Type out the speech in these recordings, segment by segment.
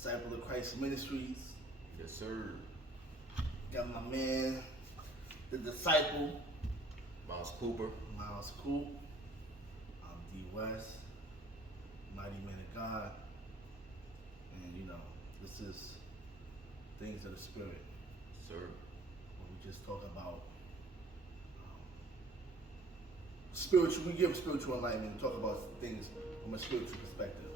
Disciple of Christ Ministries. Yes, sir. Got my man, the disciple, Miles Cooper. Miles Coop. I'm D West, Mighty Man of God. And this is Things of the Spirit. Sir. Where we just talk about spiritual, we give spiritual enlightenment and talk about things from a spiritual perspective.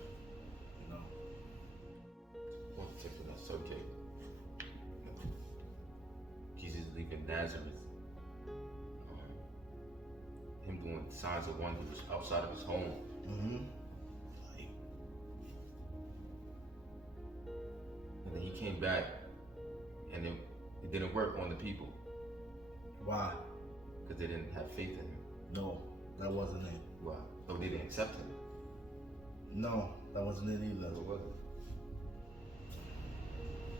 I want to take on that subject. Jesus leaving Nazareth. Him doing signs of wonders outside of his home. Mm-hmm. And then he came back and it didn't work on the people. Why? Because they didn't have faith in him. No, that wasn't it. Why? So they didn't accept him. No, that wasn't it either. What was it?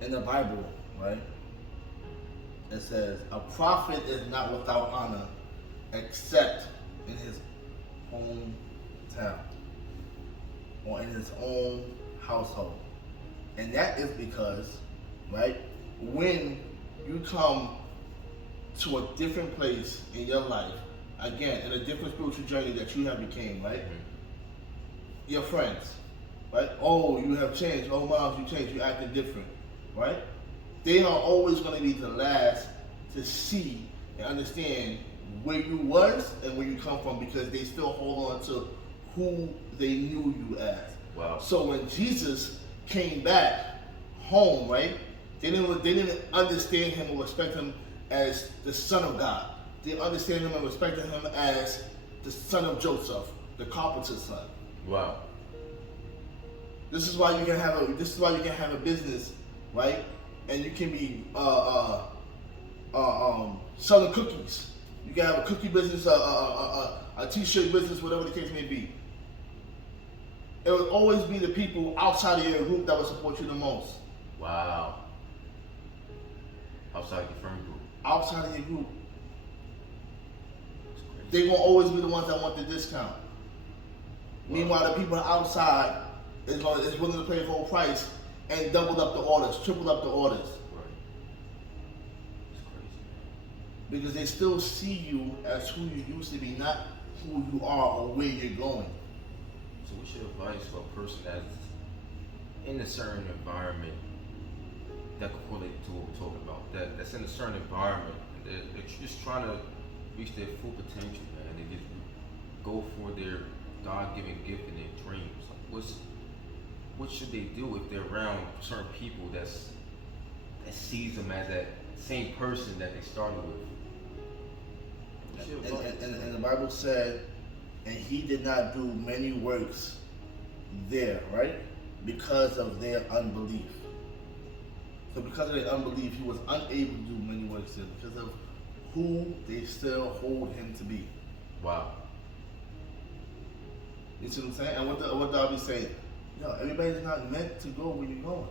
In the Bible, right, it says, a prophet is not without honor except in his hometown or in his own household. And that is because, right, when you come to a different place in your life, again, in a different spiritual journey that you have became, right, your friends, right, oh, you have changed, oh, Miles, you changed, you acting different, right? They are always going to be the last to see and understand where you was and where you come from, because they still hold on to who they knew you as. Wow. So when Jesus came back home, right, they didn't understand him or respect him as the Son of God. They understand him and respected him as the son of Joseph, the carpenter's son. Wow. This is why you can have a business, right? And you can be selling cookies. You can have a cookie business, a t-shirt business, whatever the case may be. It will always be the people outside of your group that will support you the most. Wow. Outside your friend group. Outside of your group, That's crazy. they're gonna always be the ones that want the discount. Wow. Meanwhile, the people outside is willing to pay full price and doubled up the orders, tripled up the orders. Right. It's crazy, man. Because they still see you as who you used to be, not who you are or where you're going. So what's your advice for a person that's in a certain environment that could correlate to what we're talking about? That's in a certain environment and they're just trying to reach their full potential, man. They just go for their God-given gift and their dreams. Like what should they do if they're around certain people that sees them as that same person that they started with? What's your advice? And the Bible said, and he did not do many works there, right? Because of their unbelief. So because of their unbelief, he was unable to do many works there because of who they still hold him to be. Wow. You see what I'm saying? And what Darby's saying, everybody's not meant to go where you're going.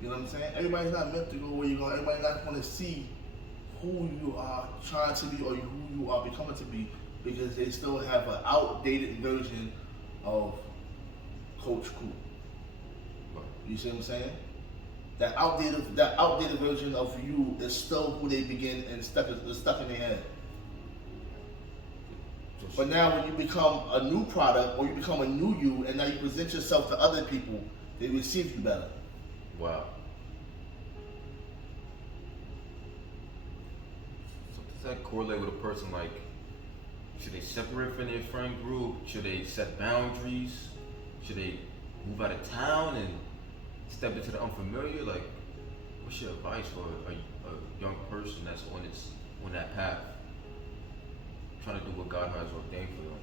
You know what I'm saying? Everybody's not meant to go where you're going. Everybody's not going to see who you are trying to be or who you are becoming to be, because they still have an outdated version of Coach Cool. You see what I'm saying? That outdated version of you is still who they begin and stuck in their head. But now when you become a new product or you become a new you and now you present yourself to other people, they receive you better. Wow. So does that correlate with a person like, should they separate from their friend group? Should they set boundaries? Should they move out of town and step into the unfamiliar? Like, what's your advice for a young person that's on that path, trying to do what God has ordained for them,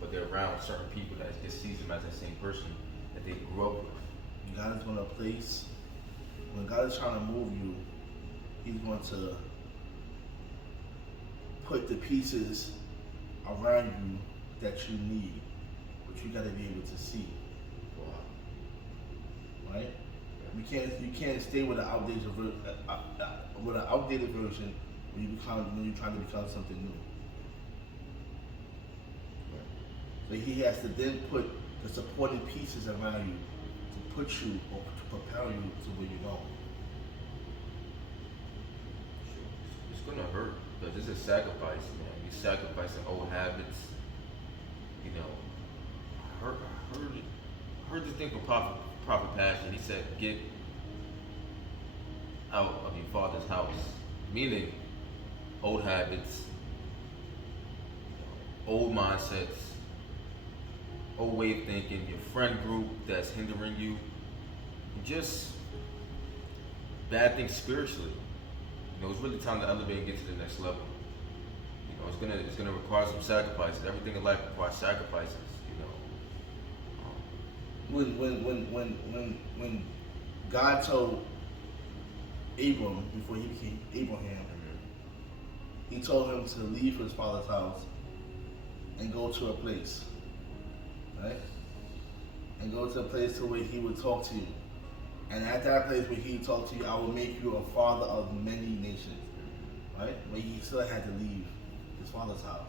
but they're around certain people that just sees them as that same person that they grew up with? God is going to place, when God is trying to move you, he's going to put the pieces around you that you need, but you got to be able to see. Wow. Right? You can't stay with an outdated version when you're trying to become something new. Right. But he has to then put the supporting pieces around you to put you or to propel you to where you're going. It's gonna hurt because it's a sacrifice, man. You're sacrificing old habits. You know, I heard this thing from Prophet Passion. He said, "Get out of your father's house," meaning old habits, old mindsets, old way of thinking, your friend group that's hindering you, just bad things spiritually. You know, it's really time to elevate and get to the next level. You know, it's gonna require some sacrifices. Everything in life requires sacrifices. You know. When God told Abram before he became Abraham, he told him to leave his father's house and go to a place, right? And go to a place to where he would talk to you. And at that place where he talked to you, I will make you a father of many nations, right? But he still had to leave his father's house.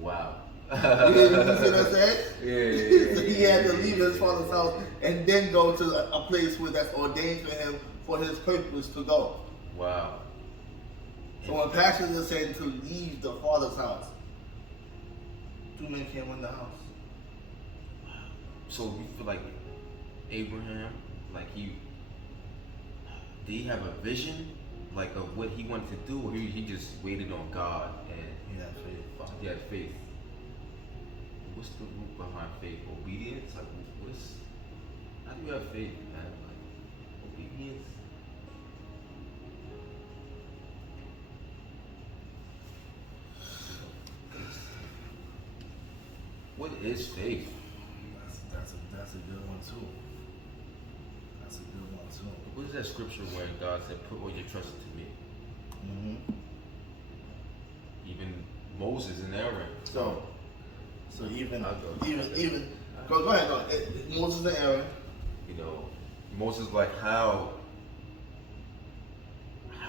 Wow. You see what I'm saying? Yeah. So he had to leave his father's house and then go to a place where that's ordained for him for his purpose to go. Wow. So when Pastor is saying to leave the father's house, two men came in the house. So you feel like Abraham, like did he have a vision, like of what he wanted to do, or he just waited on God and He had faith. he had faith? What's the root behind faith? Obedience? Like how do you have faith, man? Like obedience? What is faith? That's a good one too. That's a good one too. What is that scripture where God said, "Put all your trust into me"? Mm-hmm. Even Moses and Aaron. So even I'll go. go ahead. Moses and Aaron. You know, Moses like how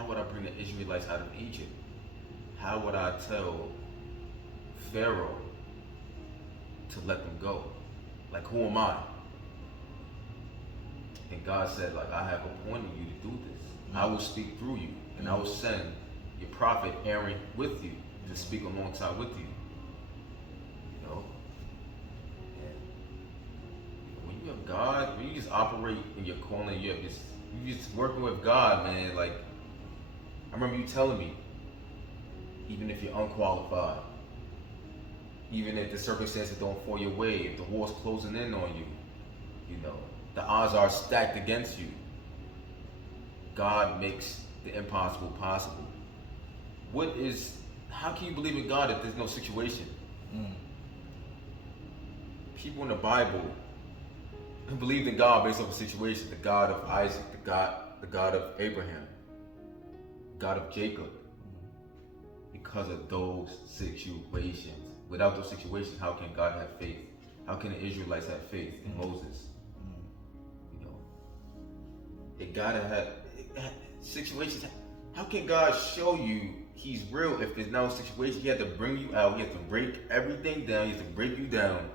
would I bring the Israelites out of Egypt? How would I tell Pharaoh to let them go? Like, who am I? And God said, like, I have appointed you to do this. I will speak through you, and I will send your prophet Aaron with you to speak alongside with you. You know? And when you have God, when you just operate in your calling, you're just working with God, man. Like, I remember you telling me, even if you're unqualified, even if the circumstances don't fall your way, if the war's closing in on you, you know, the odds are stacked against you, God makes the impossible possible. How can you believe in God if there's no situation? People in the Bible believed in God based off a situation. The God of Isaac, the God of Abraham, God of Jacob. Because of those situations. Without those situations, how can God have faith? How can the Israelites have faith in Moses? You know, it gotta have situations. How can God show you He's real if there's no situation? He had to bring you out. He had to break everything down. He had to break you down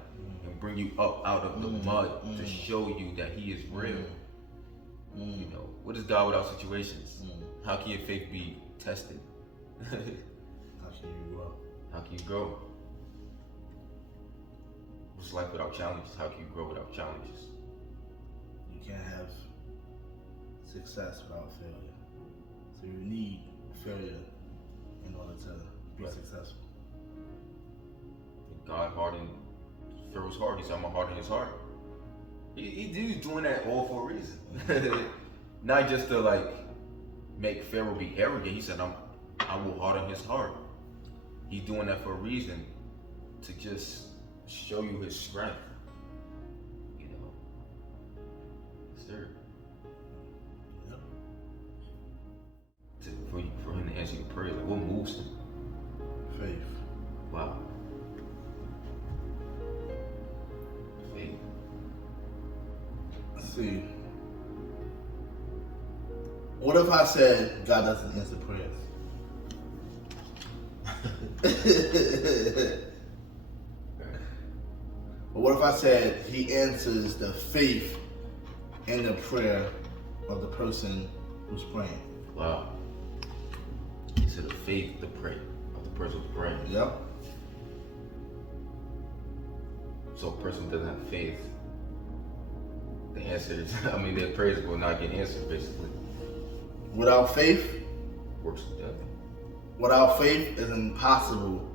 and bring you up out of the mud to show you that He is real. You know, what is God without situations? How can your faith be tested? How can you grow? How can you grow? What's life without challenges? How can you grow without challenges? You can't have success without failure. So you need failure in order to be successful. God hardened Pharaoh's heart. He said, I'm going to harden his heart. He's doing that all for a reason. Not just to like make Pharaoh be arrogant. He said, I will harden his heart. He's doing that for a reason, to just show you his strength. You know. Sir. Yep. For him to answer your prayer, like, what moves him? Faith. Wow. Faith. See, what if I said God doesn't answer prayers? But what if I said he answers the faith and the prayer of the person who's praying? Wow. He said the faith, the prayer of the person who's praying. Yep. So a person who doesn't have faith, the answer is, their prayers will not get answered, basically. Without faith, Works of death. without faith, it's impossible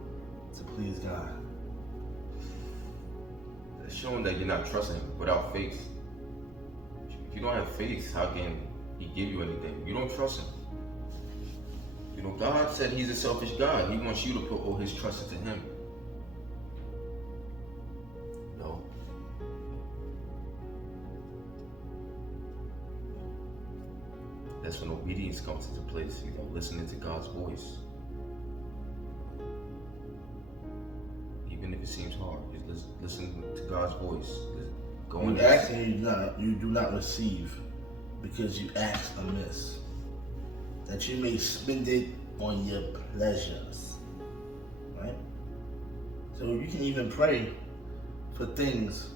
to please God. It's showing that you're not trusting him without faith. If you don't have faith, how can he give you anything? You don't trust him. God said he's a selfish God. He wants you to put all his trust into him. No. That's when obedience comes into place. Listening to God's voice. Even if it seems hard, just listen to God's voice. You ask and you do not receive, because you ask amiss, that you may spend it on your pleasures. Right? So you can even pray for things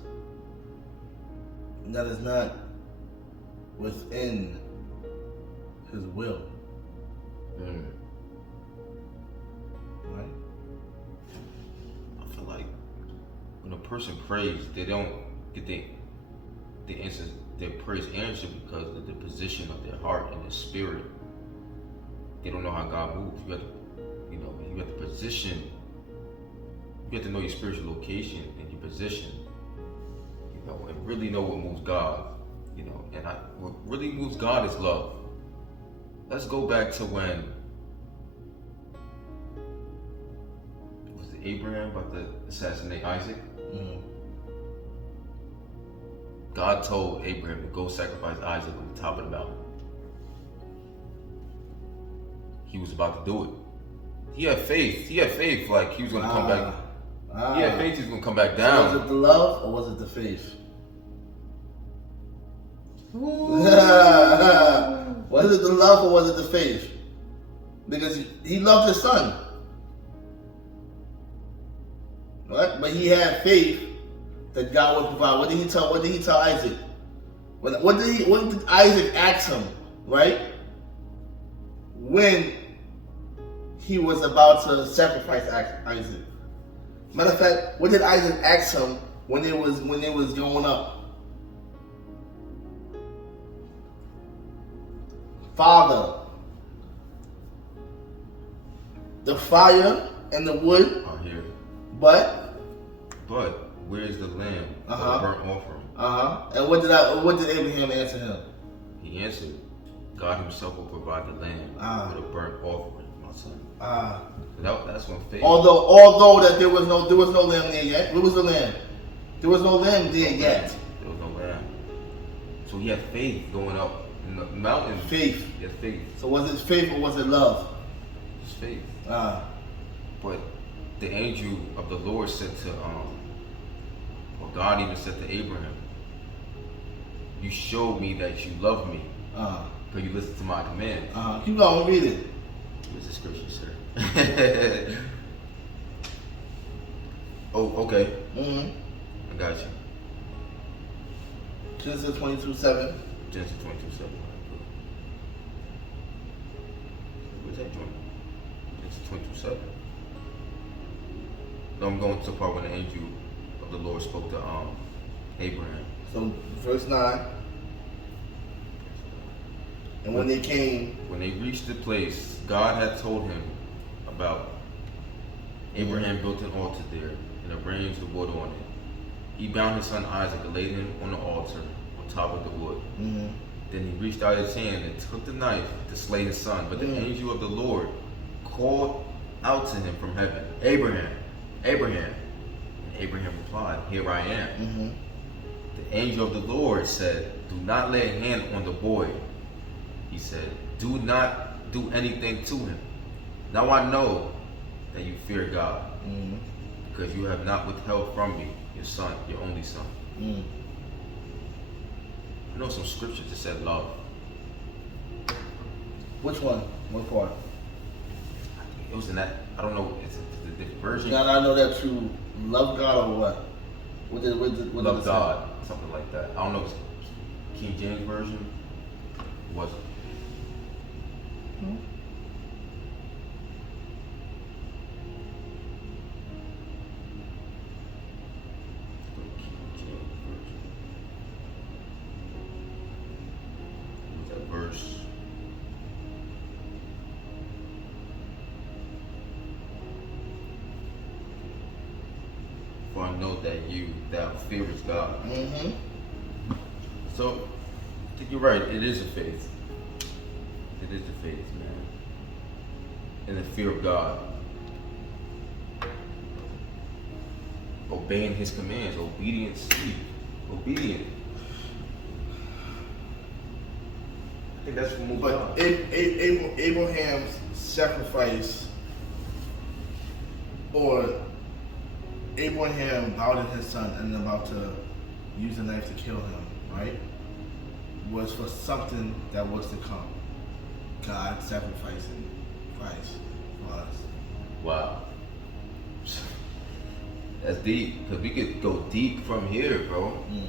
that is not within his will. Right? I feel like when a person prays, they don't get the answers, their prayers answered because of the position of their heart and their spirit. They don't know how God moves. You have to position. You have to know your spiritual location and your position. And really know what moves God. What really moves God is love. Let's go back to when was it Abraham about to assassinate Isaac? Mm. God told Abraham to go sacrifice Isaac on the top of the mountain. He was about to do it. He had faith. Like he was going to come back. He had faith he was going to come back down. So was it the love or was it the faith? Was it the love or was it the faith? Because he loved his son. Right? But he had faith that God would provide. What did he tell Isaac? What did Isaac ask him, right? When he was about to sacrifice Isaac. Matter of fact, what did Isaac ask him when it was going up? Father, the fire and the wood Are here. But where's the lamb for the burnt offering? And what did Abraham answer him? He answered, God himself will provide the lamb for the burnt offering, my son. That's when faith. Although that there was no lamb there yet. Where was the lamb? There was no lamb there yet. There was no lamb. So he had faith going up in the mountain. Faith. He had faith. So was it faith or was it love? It's faith. But the angel of the Lord said to, or God even said to Abraham, you showed me that you love me because you listened to my commands. Keep going, read it. Where's the scripture, sir? Oh, okay. I got you. Genesis 22:7. Genesis 22:7. Where's that joint? Genesis 22:7. No, I'm going to the part when the angel of the Lord spoke to Abraham. So verse 9. And when they reached the place God had told him about, Abraham built an altar there and arranged the wood on it. He bound his son Isaac and laid him on the altar on top of the wood. Then he reached out his hand and took the knife to slay his son. But the angel of the Lord called out to him from heaven, Abraham, Abraham. And Abraham replied, here I am. The angel of the Lord said, do not lay a hand on the boy. He said, do not do anything to him. Now I know that you fear God, because you have not withheld from me your son, your only son. I know some scriptures that said love. Which one? What part? It was in that, I don't know, it's a different version. You gotta know that you love God or what? What did it Love say? God, something like that. I don't know if it's King James Version. It wasn't. Hmm? King James Version. Was that verse? For I know that thou fearest God. Mm-hmm. So, I think you're right. It is a faith. It is a faith, man. And the fear of God. Obeying His commands. Obedience. Obedient. I think that's what moved But on. Abraham's sacrifice, or Abraham bounded his son and about to use a knife to kill him, right? Was for something that was to come. God sacrificing Christ for us. Wow. That's deep. Because we could go deep from here, bro. Mm.